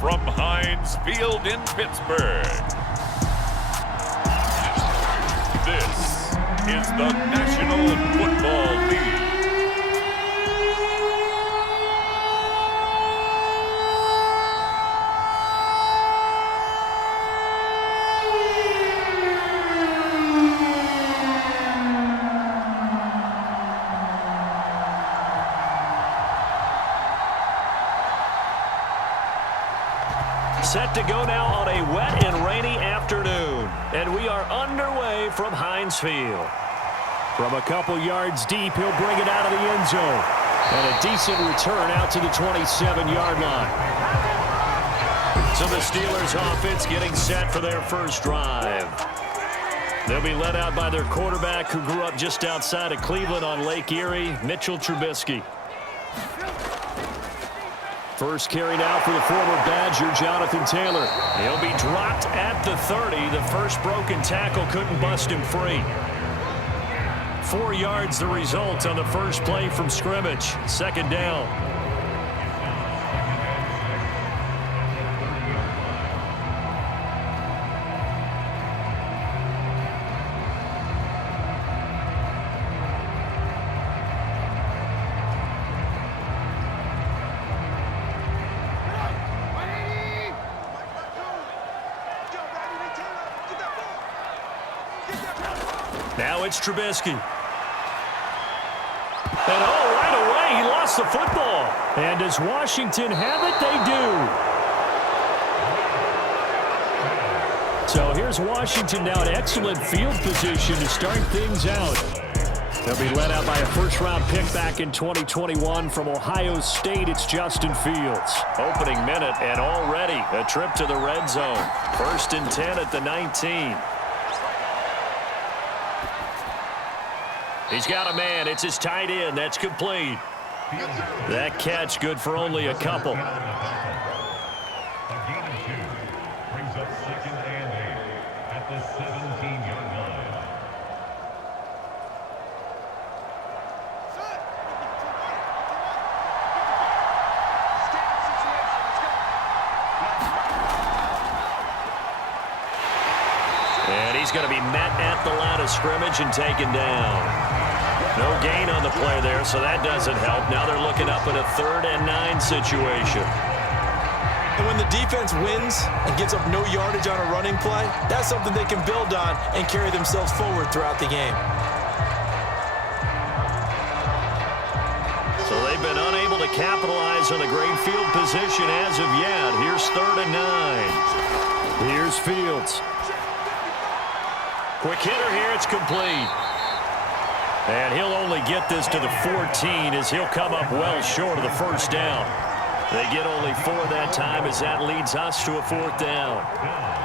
from Heinz Field in Pittsburgh. This is the National Football League. Set to go now on a wet and rainy afternoon. And we are underway from Heinz Field. From a couple yards deep, he'll bring it out of the end zone. And a decent return out to the 27-yard line. So the Steelers offense getting set for their first drive. They'll be led out by their quarterback who grew up just outside of Cleveland on Lake Erie, Mitchell Trubisky. First carry now for the former Badger, Jonathan Taylor. He'll be dropped at the 30. The first broken tackle couldn't bust him free. 4 yards the result on the first play from scrimmage. Second down. Now it's Trubisky. And right away, he lost the football. And does Washington have it? They do. So here's Washington now in excellent field position to start things out. They'll be led out by a first-round pick back in 2021 from Ohio State. It's Justin Fields. Opening minute and already a trip to the red zone. 1st and 10 at the 19. He's got a man. It's his tight end. That's complete. That catch good for only a couple. A gain of 2 brings up 2nd and 8 at the 17-yard line. And he's going to be met at the line of scrimmage and taken down. No gain on the play there, so that doesn't help. Now they're looking up at a 3rd and 9 situation. And when the defense wins and gets up no yardage on a running play, that's something they can build on and carry themselves forward throughout the game. So they've been unable to capitalize on the great field position as of yet. Here's 3rd and 9. Here's Fields. Quick hitter here. It's complete. And he'll only get this to the 14 as he'll come up well short of the first down. They get only 4 that time as that leads us to a 4th down.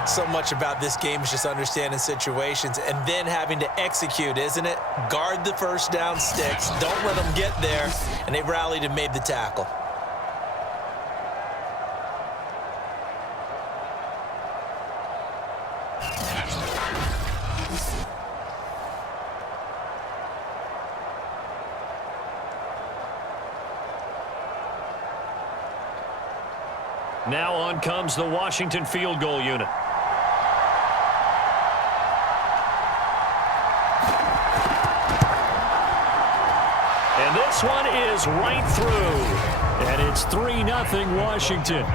So much about this game is just understanding situations and then having to execute, isn't it? Guard the first down sticks. Don't let them get there. And they rallied and made the tackle. Now on comes the Washington field goal unit. And this one is right through. And it's 3-0 Washington.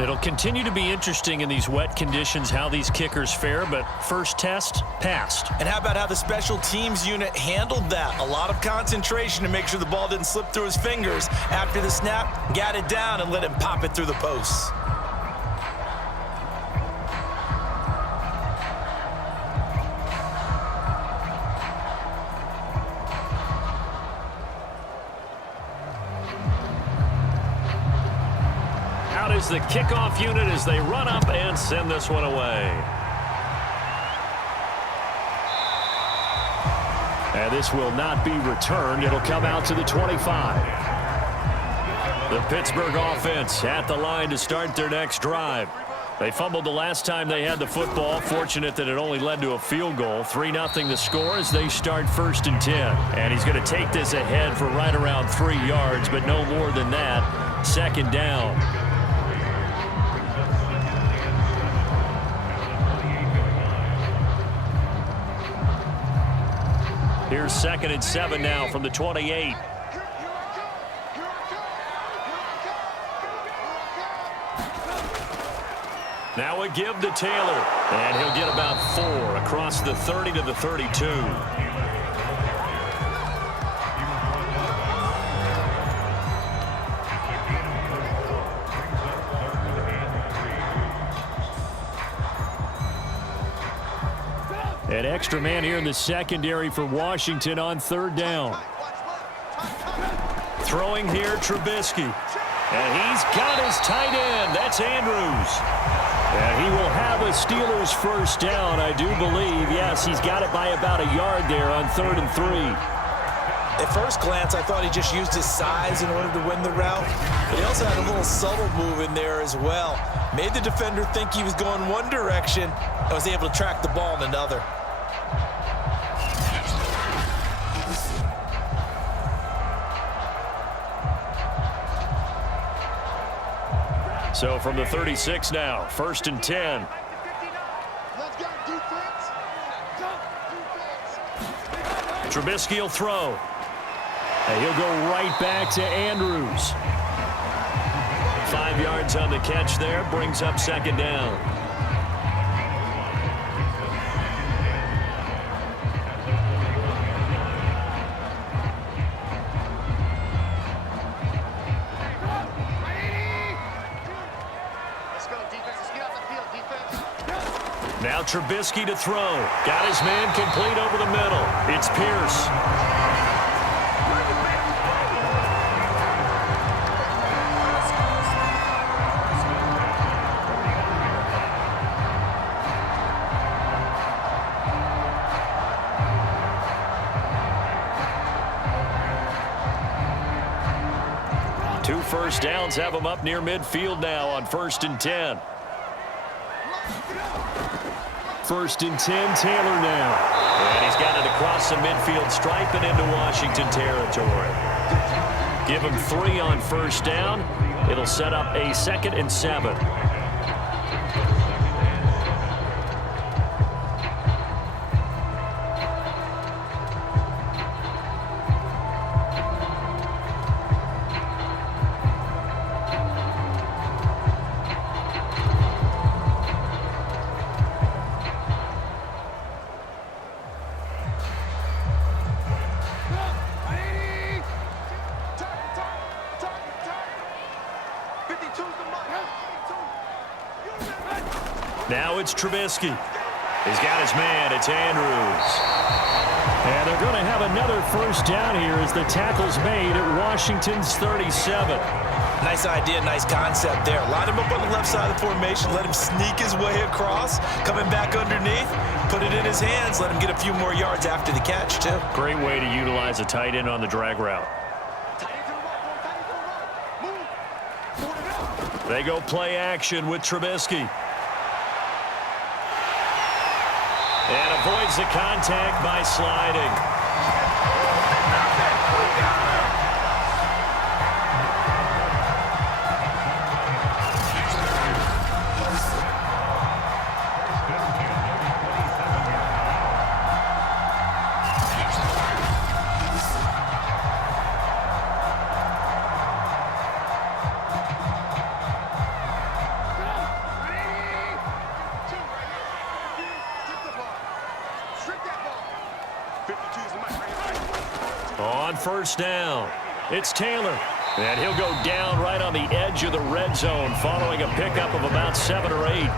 It'll continue to be interesting in these wet conditions how these kickers fare, but first test, passed. And how about how the special teams unit handled that? A lot of concentration to make sure the ball didn't slip through his fingers. After the snap, got it down and let him pop it through the posts. Is the kickoff unit as they run up and send this one away. And this will not be returned. It'll come out to the 25. The Pittsburgh offense at the line to start their next drive. They fumbled the last time they had the football. Fortunate that it only led to a field goal. 3-0 the score as they start 1st and 10. And he's going to take this ahead for right around 3 yards, but no more than that. 2nd down. Here's 2nd and 7 now from the 28. Now a give to Taylor, and he'll get about 4 across the 30 to the 32. An extra man here in the secondary for Washington on 3rd down. Throwing here, Trubisky. And he's got his tight end. That's Andrews. And he will have a Steelers 1st down, I do believe. Yes, he's got it by about a yard there on 3rd and 3. At first glance, I thought he just used his size in order to win the route. But he also had a little subtle move in there as well. Made the defender think he was going one direction and was able to track the ball in another. So from the 36 now, 1st and 10. Trubisky will throw. And he'll go right back to Andrews. 5 yards on the catch there, brings up 2nd down. Now Trubisky to throw. Got his man complete over the middle. It's Pierce. Two 1st downs have him up near midfield now on 1st and 10. 1st and 10, Taylor now. And he's got it across the midfield stripe and into Washington territory. Give him 3 on 1st down. It'll set up a 2nd and 7. Now it's Trubisky. He's got his man. It's Andrews. And they're going to have another 1st down here as the tackle's made at Washington's 37. Nice idea, nice concept there. Line him up on the left side of the formation. Let him sneak his way across. Coming back underneath. Put it in his hands. Let him get a few more yards after the catch, too. Great way to utilize a tight end on the drag route. They go play action with Trubisky. And avoids the contact by sliding. On 1st down, it's Taylor. And he'll go down right on the edge of the red zone following a pickup of about 7 or 8.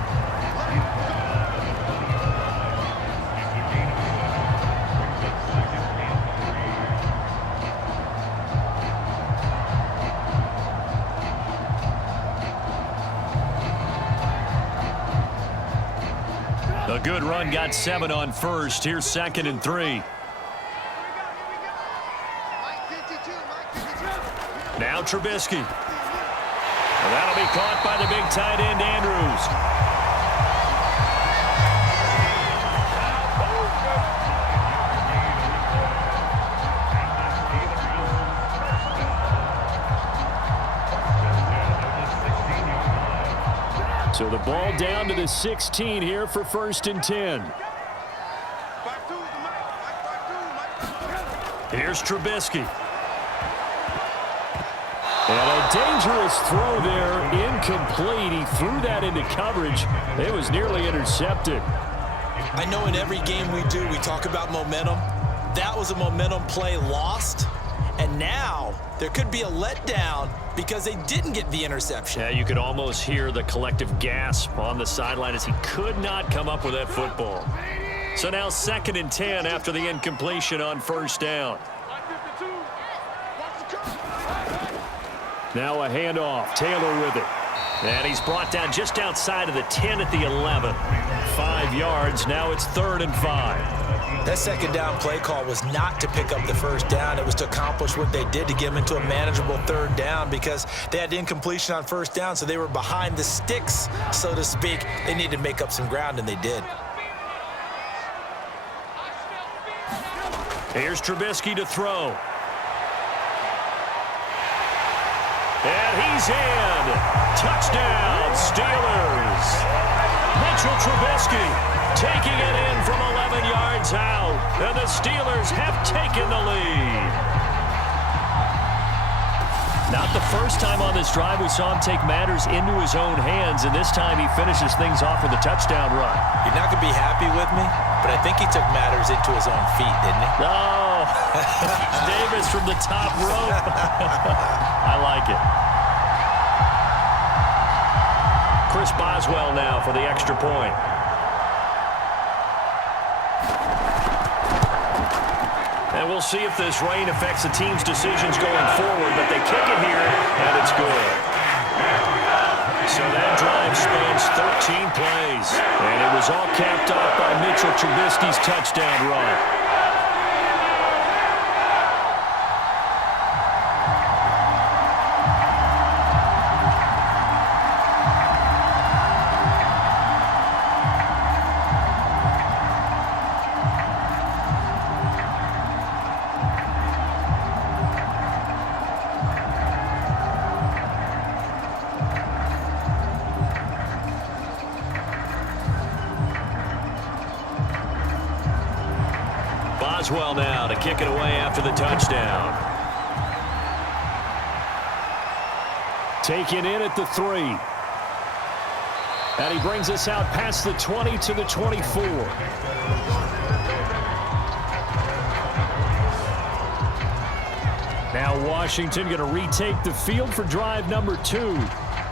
A good run got 7 on 1st. Here's 2nd and 3. Now Trubisky. Well, that'll be caught by the big tight end, Andrews. So the ball down to the 16 here for 1st and 10. Here's Trubisky. And a dangerous throw there, incomplete. He threw that into coverage. It was nearly intercepted. I know in every game we do, we talk about momentum. That was a momentum play lost. And now there could be a letdown because they didn't get the interception. Yeah, you could almost hear the collective gasp on the sideline as he could not come up with that football. So now 2nd and 10 after the incompletion on 1st down. Now a handoff. Taylor with it. And he's brought down just outside of the 10 at the 11. 5 yards. Now it's 3rd and 5. That 2nd down play call was not to pick up the 1st down. It was to accomplish what they did to get them into a manageable 3rd down because they had incompletion on 1st down, so they were behind the sticks, so to speak. They needed to make up some ground, and they did. Here's Trubisky to throw. And he's in. Touchdown, Steelers. Mitchell Trubisky taking it in from 11 yards out. And the Steelers have taken the lead. Not the first time on this drive we saw him take matters into his own hands, and this time he finishes things off with a touchdown run. You're not going to be happy with me, but I think he took matters into his own feet, didn't he? No. Davis from the top rope. I like it. Chris Boswell now for the extra point. And we'll see if this rain affects the team's decisions going forward, but they kick it here, and it's good. So that drive spans 13 plays, and it was all capped off by Mitchell Trubisky's touchdown run. Boswell now to kick it away after the touchdown. Taken in at the 3. And he brings us out past the 20 to the 24. Now Washington going to retake the field for drive number 2.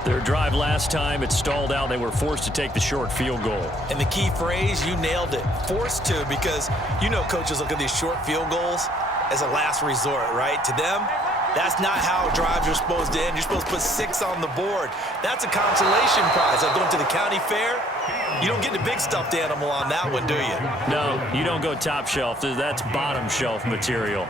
Their drive last time, it stalled out. They were forced to take the short field goal. And the key phrase, you nailed it, forced to, because you know coaches look at these short field goals as a last resort, right? To them, that's not how drives are supposed to end. You're supposed to put 6 on the board. That's a consolation prize. Like going to the county fair, you don't get the big stuffed animal on that one, do you? No, you don't go top shelf. That's bottom shelf material.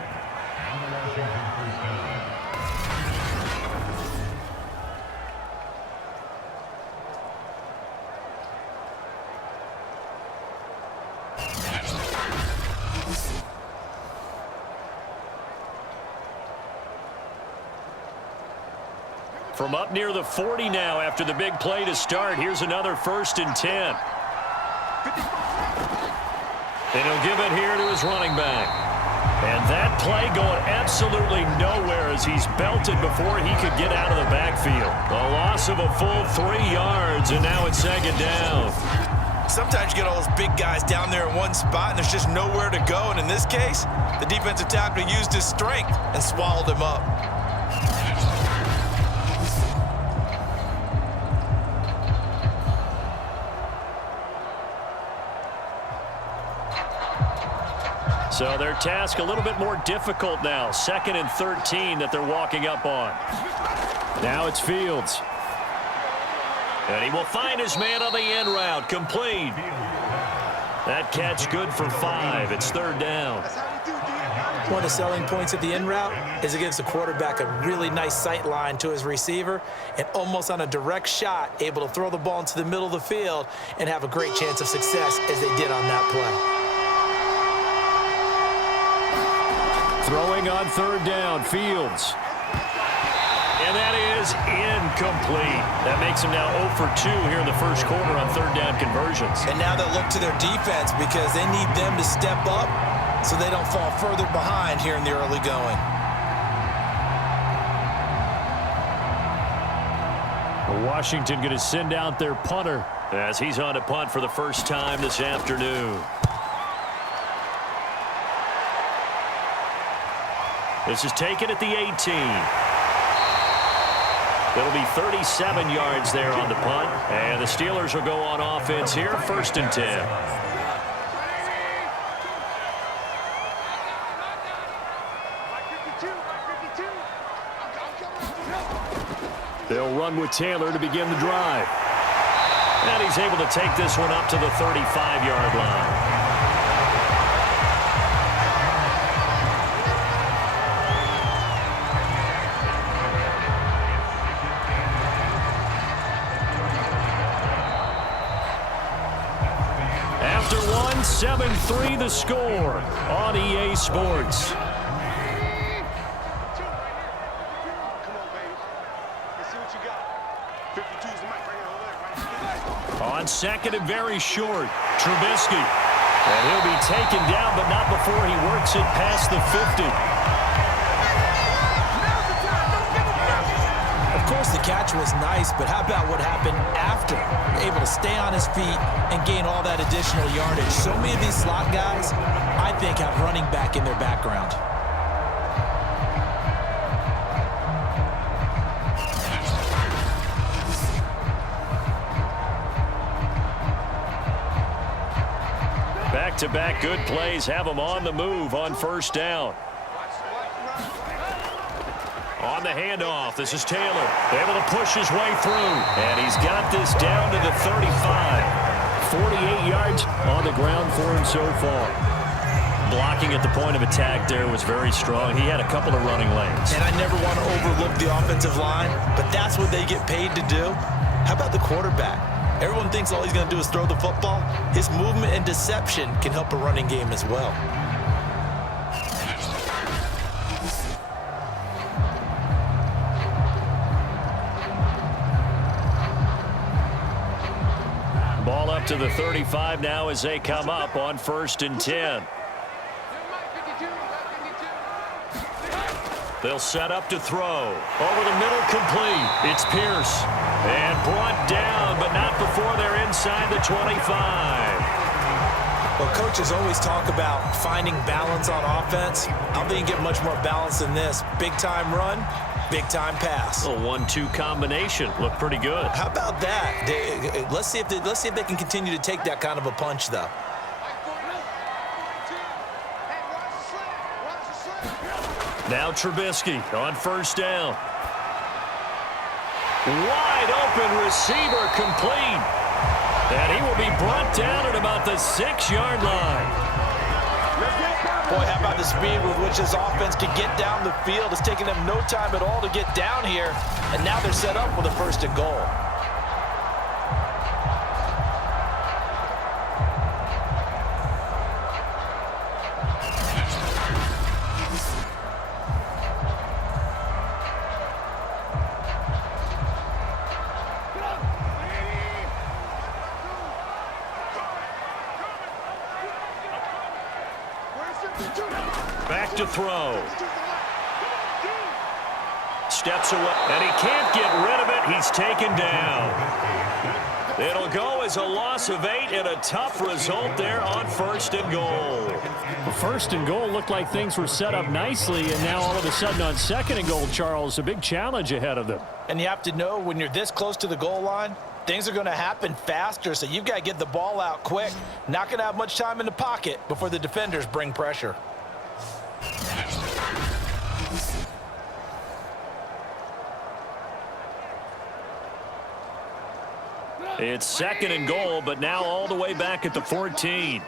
From up near the 40 now after the big play to start. Here's another 1st and 10. And he'll give it here to his running back. And that play going absolutely nowhere as he's belted before he could get out of the backfield. A loss of a full 3 yards, and now it's 2nd down. Sometimes you get all those big guys down there in one spot, and there's just nowhere to go. And in this case, the defensive tackle used his strength and swallowed him up. So their task a little bit more difficult now. 2nd and 13 that they're walking up on. Now it's Fields. And he will find his man on the end route. Complete. That catch good for 5. It's 3rd down. One of the selling points of the in route is it gives the quarterback a really nice sight line to his receiver and almost on a direct shot able to throw the ball into the middle of the field and have a great chance of success as they did on that play. Throwing on 3rd down, Fields. And that is incomplete. That makes them now 0 for 2 here in the first quarter on third down conversions. And now they'll look to their defense because they need them to step up so they don't fall further behind here in the early going. Washington going to send out their punter as he's on to punt for the first time this afternoon. This is taken at the 18. It'll be 37 yards there on the punt. And the Steelers will go on offense here, 1st and 10. They'll run with Taylor to begin the drive. And he's able to take this one up to the 35-yard line. After one, 7-3 the score on EA Sports. On second and very short, Trubisky. And he'll be taken down, but not before he works it past the 50. Of course, the catch was nice, but how about what happened after? Able to stay on his feet and gain all that additional yardage. So many of these slot guys, I think, have running back in their background. Back-to-back good plays have him on the move on first down. On the handoff, this is Taylor. Able to push his way through. And he's got this down to the 35. 48 yards on the ground for him so far. Blocking at the point of attack there was very strong. He had a couple of running lanes. And I never want to overlook the offensive line, but that's what they get paid to do. How about the quarterback? Everyone thinks all he's going to do is throw the football. His movement and deception can help a running game as well. Ball up to the 35 now as they come up on 1st and 10. They'll set up to throw. Over the middle, complete. It's Pierce. And brought down, but not before they're inside the 25. Well, coaches always talk about finding balance on offense. I don't think you get much more balance than this. Big-time run, big-time pass. A 1-2 combination. Looked pretty good. How about that? Let's see if they can continue to take that kind of a punch, though. Now Trubisky on first down. Wide open receiver complete. And he will be brought down at about the 6-yard line. Boy, how about the speed with which this offense can get down the field. It's taking them no time at all to get down here. And now they're set up with a 1st and goal. Back to throw. Steps away, and he can't get rid of it. He's taken down. It'll go as a loss of 8 and a tough result there on 1st and goal. Well, 1st and goal looked like things were set up nicely, and now all of a sudden on 2nd and goal, Charles, a big challenge ahead of them. And you have to know when you're this close to the goal line, things are going to happen faster, so you've got to get the ball out quick. Not going to have much time in the pocket before the defenders bring pressure. It's 2nd and goal, but now all the way back at the 14.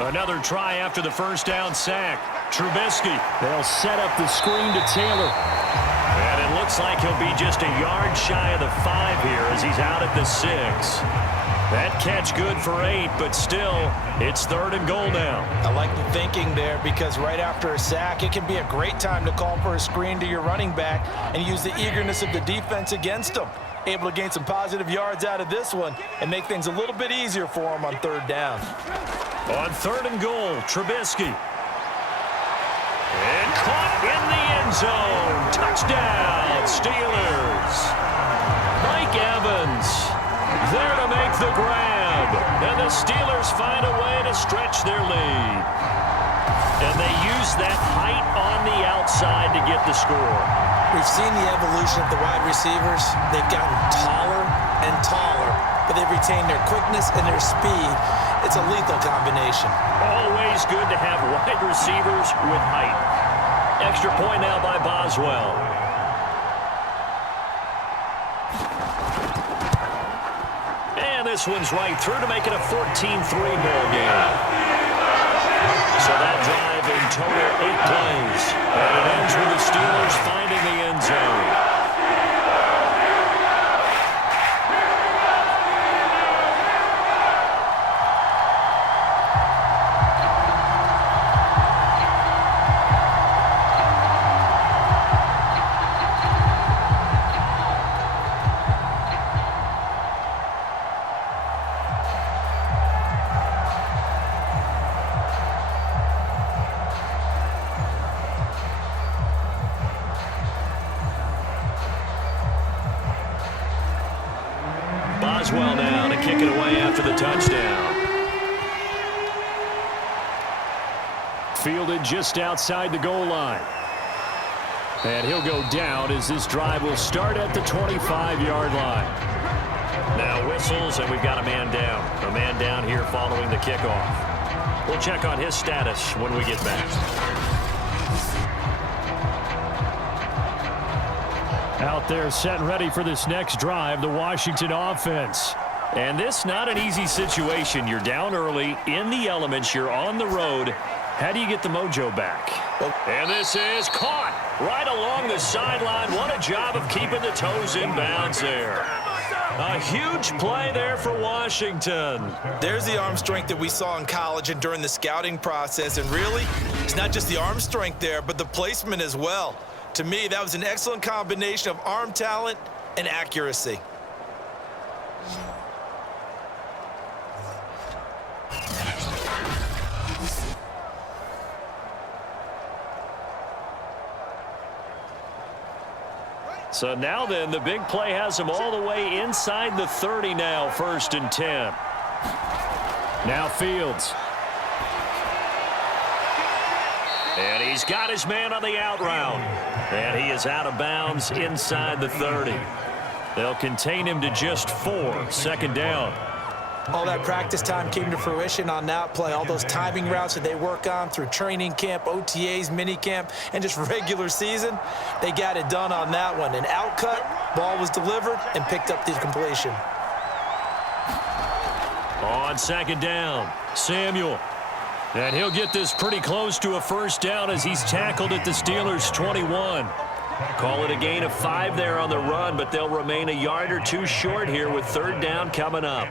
Another try after the first down sack. Trubisky. They'll set up the screen to Taylor. And it looks like he'll be just a yard shy of the 5 here as he's out at the 6. That catch good for 8, but still, it's 3rd and goal now. I like the thinking there because right after a sack, it can be a great time to call for a screen to your running back and use the eagerness of the defense against them. Able to gain some positive yards out of this one and make things a little bit easier for them on 3rd down. On 3rd and goal, Trubisky. And caught in the end zone. Touchdown, Steelers. Mike Evans there to make the grab. And the Steelers find a way to stretch their lead. And they use that height on the outside to get the score. We've seen the evolution of the wide receivers. They've gotten taller and taller, but they've retained their quickness and their speed. It's a lethal combination. Always good to have wide receivers with height. Extra point now by Boswell. And this one's right through to make it a 14-3 ball game. So that drive in total 8 plays. And it ends with the Steelers finding the end zone. Boswell now to kick it away after the touchdown. Fielded just outside the goal line. And he'll go down as this drive will start at the 25-yard line. Now whistles, and we've got a man down. A man down here following the kickoff. We'll check on his status when we get back. Out there set and ready for this next drive, the Washington offense. And this not an easy situation. You're down early, in the elements, you're on the road. How do you get the mojo back? And this is caught right along the sideline. What a job of keeping the toes in bounds there. A huge play there for Washington. There's the arm strength that we saw in college and during the scouting process. And really, it's not just the arm strength there, but the placement as well. To me, that was an excellent combination of arm talent and accuracy. So now then, the big play has him all the way inside the 30 now, 1st and 10. Now Fields. And he's got his man on the out route. And he is out of bounds inside the 30. They'll contain him to just 4, 2nd down. All that practice time came to fruition on that play. All those timing routes that they work on through training camp, OTAs, minicamp, and just regular season, they got it done on that one. An outcut, ball was delivered, and picked up the completion. On 2nd down, Samuel. And he'll get this pretty close to a 1st down as he's tackled at the Steelers' 21. Call it a gain of 5 there on the run, but they'll remain a yard or 2 short here with 3rd down coming up.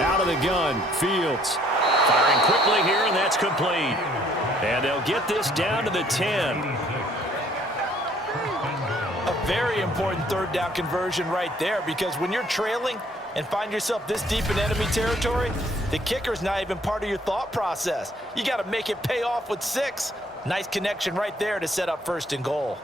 Out of the gun, Fields. Firing quickly here, and that's complete. And they'll get this down to the 10. A very important 3rd down conversion right there, because when you're trailing and find yourself this deep in enemy territory, the kicker's not even part of your thought process. You got to make it pay off with 6. Nice connection right there to set up 1st and goal.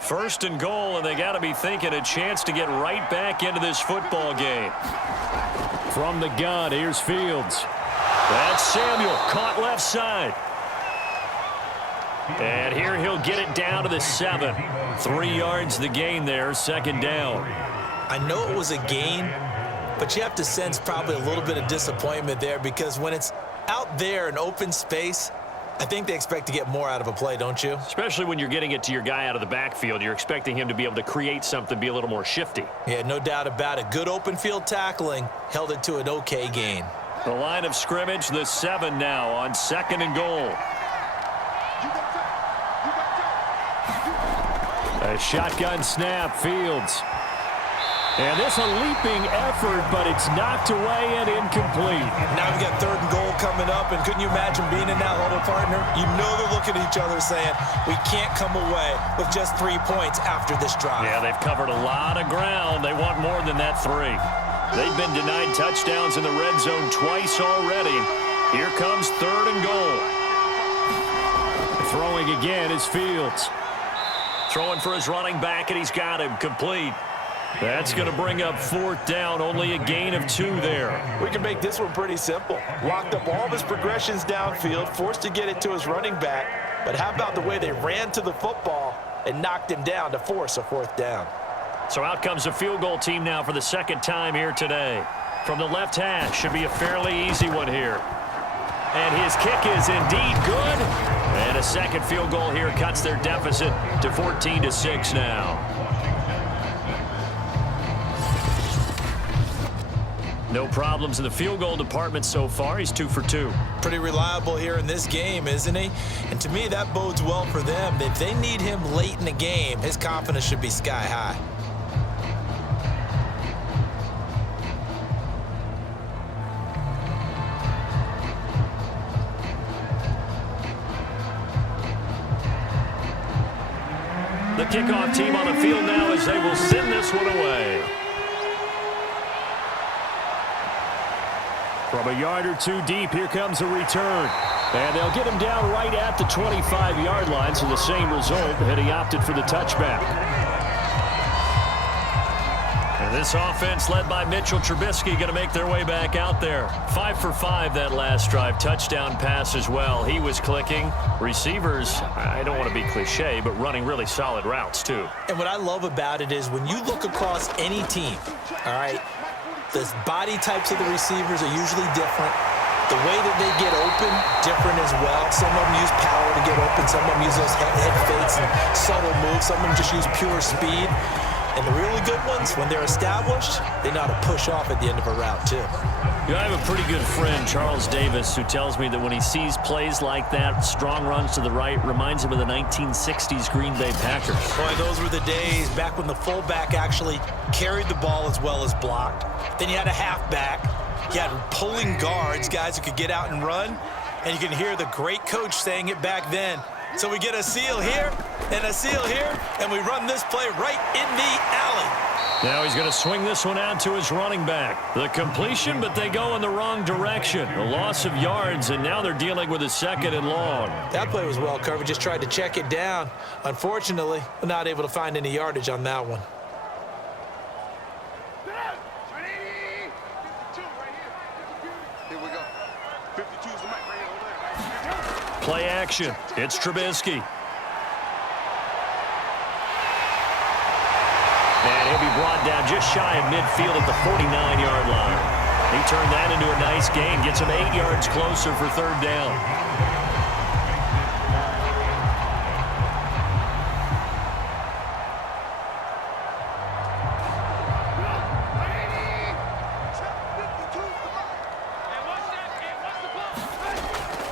First and goal, and they got to be thinking a chance to get right back into this football game. From the gun, here's Fields. That's Samuel, caught left side. And here he'll get it down to the 7. 3 yards the gain there, 2nd down. I know it was a gain, but you have to sense probably a little bit of disappointment there, because when it's out there in open space, I think they expect to get more out of a play, don't you? Especially when you're getting it to your guy out of the backfield. You're expecting him to be able to create something, be a little more shifty. Yeah, no doubt about it. Good open field tackling held it to an okay gain. The line of scrimmage, the 7 now on 2nd and goal. A shotgun snap, Fields. And this a leaping effort, but it's knocked away and incomplete. Now we've got 3rd and goal coming up, and couldn't you imagine being in that huddle, partner? You know they're looking at each other saying, we can't come away with just 3 points after this drive. Yeah, they've covered a lot of ground. They want more than that 3. They've been denied touchdowns in the red zone twice already. Here comes 3rd and goal. Throwing again is Fields. Throwing for his running back, and he's got him complete. That's going to bring up 4th down, only a gain of 2 there. We can make this one pretty simple. Locked up all of his progressions downfield, forced to get it to his running back. But how about the way they ran to the football and knocked him down to force a 4th down? So out comes a field goal team now for the 2nd time here today. From the left hash, should be a fairly easy one here. And his kick is indeed good. And a 2nd field goal here cuts their deficit to 14-6 now. No problems in the field goal department so far. He's 2 for 2. Pretty reliable here in this game, isn't he? And to me, that bodes well for them. If they need him late in the game, his confidence should be sky high. The kickoff team on the field now as they will send this one away. From a yard or 2 deep, here comes a return. And they'll get him down right at the 25-yard line, so the same result, had he opted for the touchback. And this offense led by Mitchell Trubisky going to make their way back out there. 5 for 5 that last drive. Touchdown pass as well. He was clicking. Receivers, I don't want to be cliche, but running really solid routes too. And what I love about it is when you look across any team, all right, the body types of the receivers are usually different. The way that they get open, different as well. Some of them use power to get open. Some of them use those head fakes and subtle moves. Some of them just use pure speed. And the really good ones, when they're established, they know how to push off at the end of a route, too. You know, I have a pretty good friend, Charles Davis, who tells me that when he sees plays like that, strong runs to the right, reminds him of the 1960s Green Bay Packers. Boy, those were the days back when the fullback actually carried the ball as well as blocked. Then you had a halfback. You had pulling guards, guys who could get out and run. And you can hear the great coach saying it back then. So we get a seal here and a seal here, and we run this play right in the alley. Now he's going to swing this one out to his running back. The completion, but they go in the wrong direction. A loss of yards, and now they're dealing with a 2nd and long. That play was well covered. Just tried to check it down. Unfortunately, we're not able to find any yardage on that one. Play action. It's Trubisky. And he'll be brought down just shy of midfield at the 49-yard line. He turned that into a nice gain. Gets him 8 yards closer for 3rd down.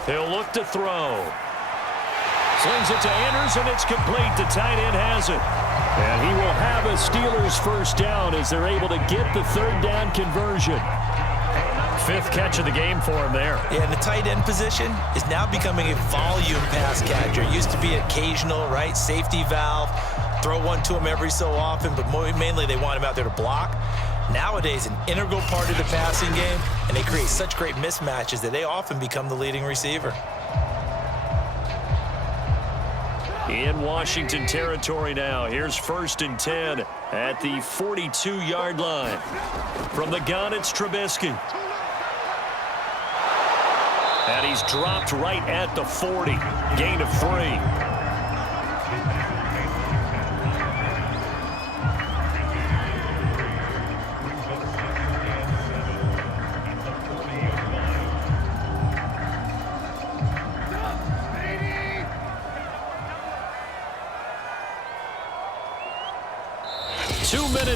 He'll look to throw. Slings it to Anders, and it's complete. The tight end has it. And he will have a Steelers 1st down as they're able to get the 3rd down conversion. 5th catch of the game for him there. Yeah, and the tight end position is now becoming a volume pass catcher. It used to be occasional, right? Safety valve. Throw one to him every so often, but mainly they want him out there to block. Nowadays, an integral part of the passing game, and they create such great mismatches that they often become the leading receiver. In Washington territory now. Here's 1st and 10 at the 42-yard line. From the gun, it's Trubisky. And he's dropped right at the 40. Gain of 3.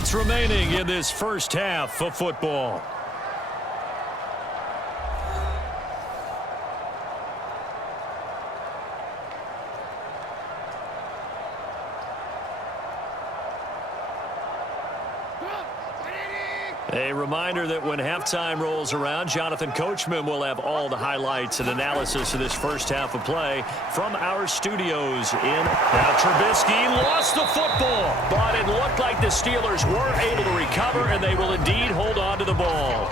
minutes remaining in this first half of football. A reminder that when halftime rolls around, Jonathan Coachman will have all the highlights and analysis of this first half of play from our studios in. Now Trubisky lost the football, but it looked like the Steelers were able to recover, and they will indeed hold on to the ball.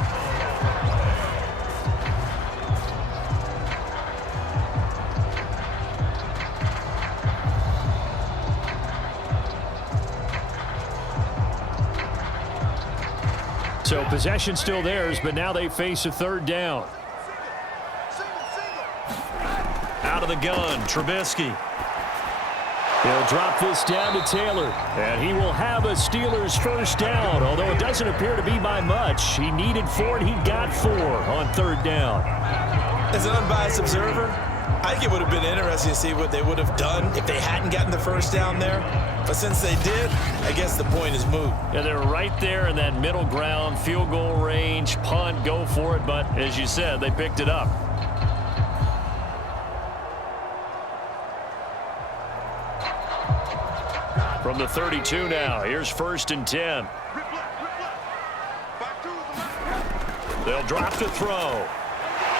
So possession still theirs, but now they face a third down. Out of the gun, Trubisky. He'll drop this down to Taylor, and he will have a Steelers first down, although it doesn't appear to be by much. He needed 4, and he got 4 on third down. As an unbiased observer, I think it would have been interesting to see what they would have done if they hadn't gotten the first down there. But since they did, I guess the point is moot. Yeah, they're right there in that middle ground, field goal range, punt, go for it. But as you said, they picked it up. From the 32 now, here's 1st and 10. They'll drop to throw.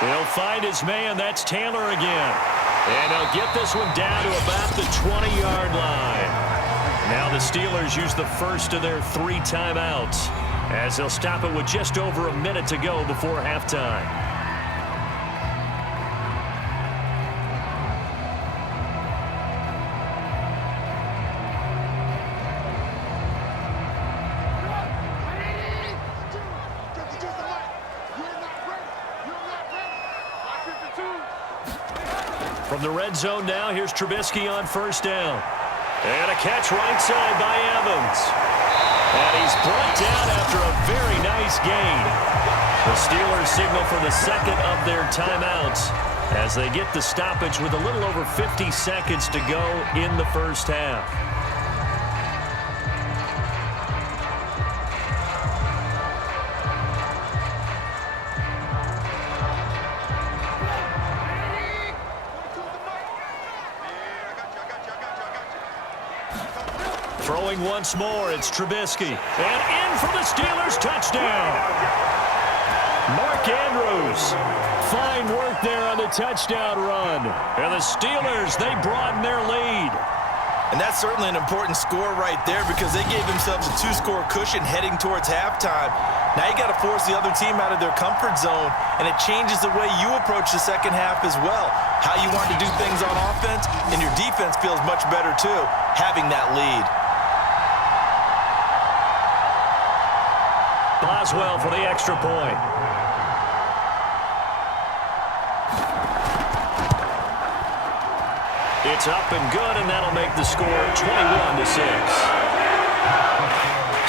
He'll find his man. That's Taylor again. And he'll get this one down to about the 20-yard line. Now the Steelers use the first of their 3 timeouts as they'll stop it with just over a minute to go before halftime. From the red zone now, here's Trubisky on first down. And a catch right side by Evans. And he's brought down after a very nice gain. The Steelers signal for the second of their timeouts as they get the stoppage with a little over 50 seconds to go in the first half. Throwing once more, it's Trubisky. And in for the Steelers touchdown. Mark Andrews. Fine work there on the touchdown run. And the Steelers, they broaden their lead. And that's certainly an important score right there because they gave themselves a 2-score cushion heading towards halftime. Now you got to force the other team out of their comfort zone, and it changes the way you approach the second half as well. How you want to do things on offense, and your defense feels much better too, having that lead. Boswell for the extra point. It's up and good, and that'll make the score 21-6.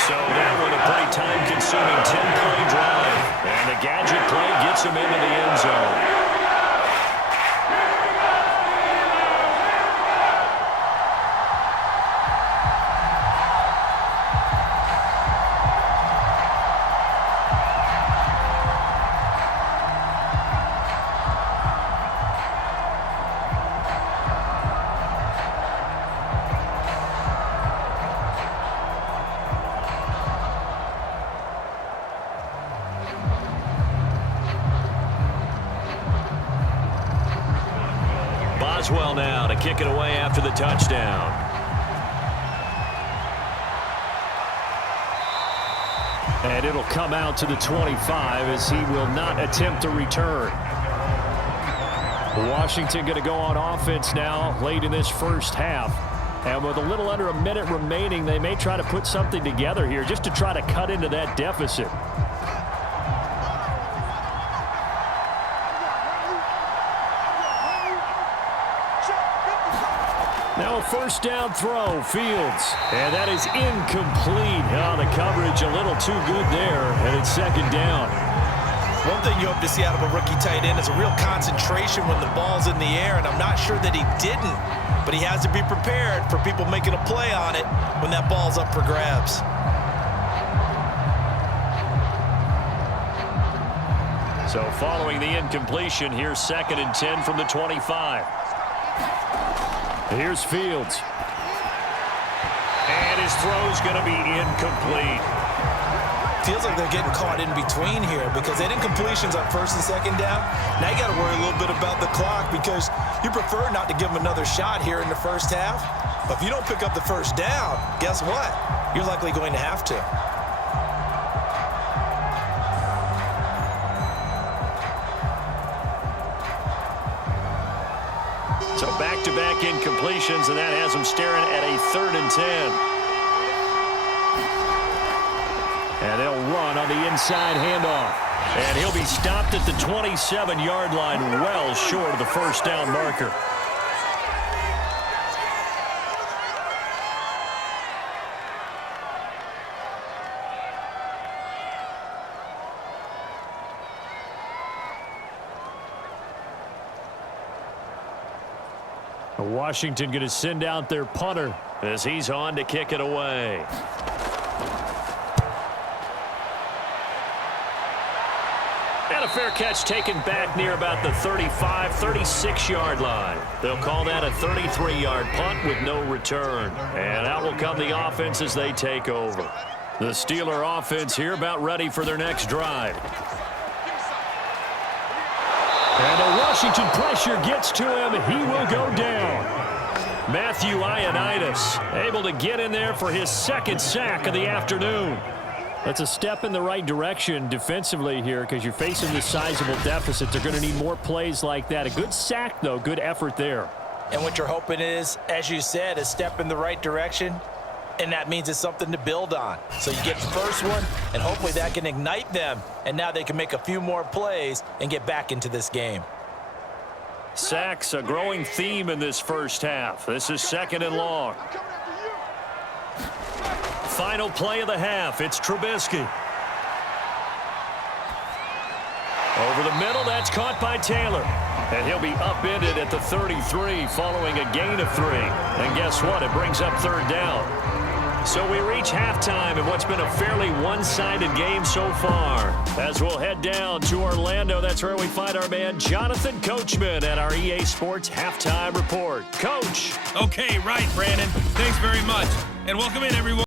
So that one a pretty time-consuming 10-play drive. And the gadget play gets him into the end zone. Boswell now to kick it away after the touchdown. And it'll come out to the 25 as he will not attempt a return. Washington going to go on offense now late in this first half. And with a little under a minute remaining, they may try to put something together here just to try to cut into that deficit. Now a first down throw, Fields. And that is incomplete. Oh, the coverage a little too good there, and it's second down. One thing you hope to see out of a rookie tight end is a real concentration when the ball's in the air, and I'm not sure that he didn't, but he has to be prepared for people making a play on it when that ball's up for grabs. So following the incompletion, here's 2nd and 10 from the 25. Here's Fields. And his throw's going to be incomplete. Feels like they're getting caught in between here because they didn't completions on 1st and 2nd down. Now you got to worry a little bit about the clock because you prefer not to give them another shot here in the first half. But if you don't pick up the first down, guess what? You're likely going to have to. So back-to-back incompletions, and that has them staring at a 3rd and 10. And they'll run on the inside handoff. And he'll be stopped at the 27-yard line, well short of the first down marker. Washington going to send out their punter as he's on to kick it away. And a fair catch taken back near about the 35, 36-yard line. They'll call that a 33-yard punt with no return. And out will come the offense as they take over. The Steeler offense here about ready for their next drive. And the Washington pressure gets to him. He will go down. Matthew Ioannidis able to get in there for his 2nd sack of the afternoon. That's a step in the right direction defensively here because you're facing this sizable deficit. They're going to need more plays like that. A good sack, though. Good effort there. And what you're hoping is, as you said, a step in the right direction. And that means it's something to build on. So you get the first one, and hopefully that can ignite them. And now they can make a few more plays and get back into this game. Sacks, a growing theme in this first half. This is 2nd and long. Final play of the half. It's Trubisky. Over the middle, that's caught by Taylor. And he'll be upended at the 33 following a gain of 3. And guess what? It brings up 3rd down. So we reach halftime in what's been a fairly one-sided game so far. As we'll head down to Orlando, that's where we find our man Jonathan Coachman at our EA Sports Halftime Report. Coach. Okay, right, Brandon. Thanks very much. And welcome in, everyone.